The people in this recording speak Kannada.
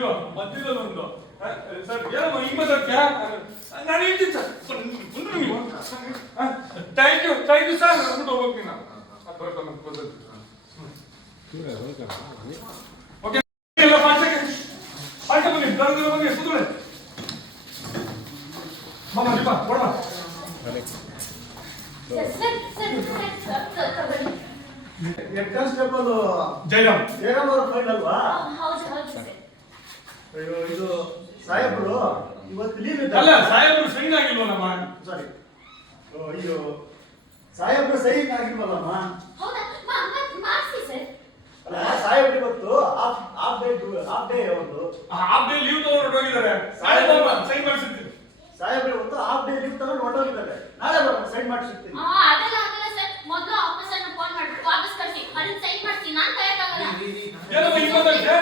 ಇಲ್ವಾ ಮಧ್ಯದಲ್ಲಿ ಒಂದು ಸರ್ ಏನಮ್ಮ ಹಿಂಗ್ ಮಾತಾಡ್ತೀಯಾ ನಾನು ಹೇಳ್ತೀನಿ ಸರ್ ಬಂದ್ರು ನೀವು ಥ್ಯಾಂಕ್ ಯು ಸರ್ ಅಂದ್ಬಿಟ್ಟು ಹೋಗ್ತೀನಿ ನಾನು ಓಕೆ ಎಲ್ಲ ಪಾಠ ಬನ್ನಿ ಬನ್ನಿ ಕೂತ್ಕೊಳ್ಳಿ ಮಾಮ ದೀಪ ಕೊಡೋಣ ಹೆಡ್ ಕಾನ್ಸ್ಟೇಬಲ್ ಜಯರಾಮ್ ಅವರ ಫೈಲ್ ಅಲ್ವಾ? ಅಯ್ಯೋ ಇದು ಸಾಹೇಬ್ರು ಇವತ್ತು ಲೀವ್ ಇದ್ದಾರೆ. ಅಲ್ಲ ಸಾಹೇಬ್ರು ಸೈನ್ ಆಗಿಲ್ವಲ್ಲಮ್ಮ ಸಾರಿ ಅಯ್ಯೋ ಸಾಹೇಬ್ರು ಸೈನ್ ಆಗಿಲ್ವಲ್ಲಮ್ಮ? ಅಲ್ಲ ಸಾಹೇಬ್ರು ಇವತ್ತು ಹಾಫ್ ಡೇ ಅವ್ರದ್ದು ಹಾಫ್ ಡೇ ಲೀವ್ ತಗೊಂಡು ಹೋಗಿದ್ದಾರೆ ಸಾಹೇಬ್ರು ಸೈನ್ ಮಾಡಿಸಿರ್ತೀನಿ ಸಾಹೇಬ್ರು ಇವತ್ತು ಹಾಫ್ ಡೇ ಲೀವ್ ತಗೊಂಡು ಹೊರಟೋಗಿದ್ದಾರೆ. ನಾಳೆ ಬರೋಣ ಸೈನ್ ಮಾಡಿಸಿರ್ತೀನಿ. ಏನಮ್ಮ ಹಿಂಗ್ ಮಾತಾಡ್ತೀಯಾ